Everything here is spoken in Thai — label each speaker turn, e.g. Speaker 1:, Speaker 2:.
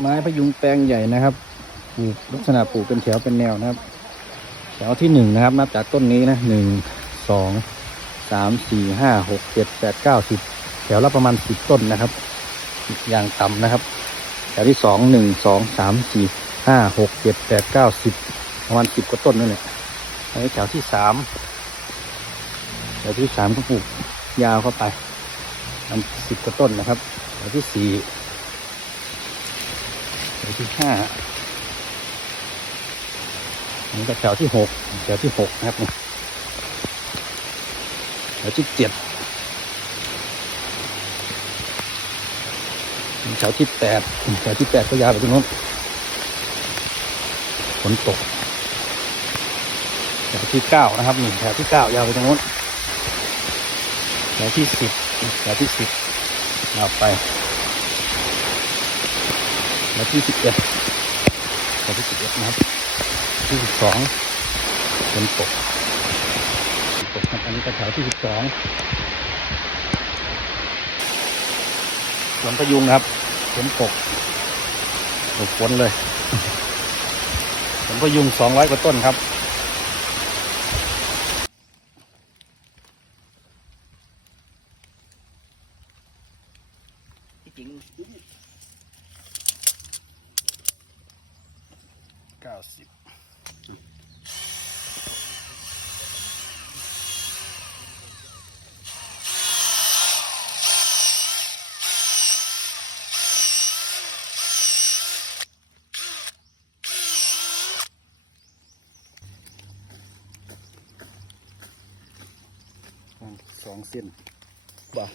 Speaker 1: ไม้พยุงแปลงใหญ่นะครับปลูกลักษณะปลูกเป็นแถวเป็นแนวนะครับ แถวที่หนึ่งนะครับ นับจากต้นนี้นะหนึ่งสองสามสี่ห้าหกเจ็ดแปดเก้าสิบแถวละประมาณสิบต้นนะครับ อย่างต่ำนะครับ แถวที่สองหนึ่งสองสามสี่ห้าหกเจ็ดแปดเก้าสิบประมาณสิบกว่าต้นนั่นแหละอันนี้แถวที่สามแถวที่สามก็ปลูกยาวเข้าไปอันสิบกว่าต้นนะครับแถวที่สี่ วที่ห้าอันนี้ก็แถวที่หกแถวที่หกนะครับแถวที่เจ็ดแถวที่แปดแถวที่แปดก็ยาวไปตรงโน้นฝนตกแถวที่เก้านะครับนี่แถวที่เก้ายาวไปตรงโน้นแถวที่สิบแถวที่สิบยาวไป แถวที่สิบเอ็ดแถวที่สิบเอ็ดนะครับที่สิบสองฝนตกตกครับอันนี้ก็แถวที่สิบสองสวนพยุงครับฝนตกตกฝนเลยสวนพยุงสองร้อยกว่าต้นครับจริง ก้าสิบสองเส้นบ่า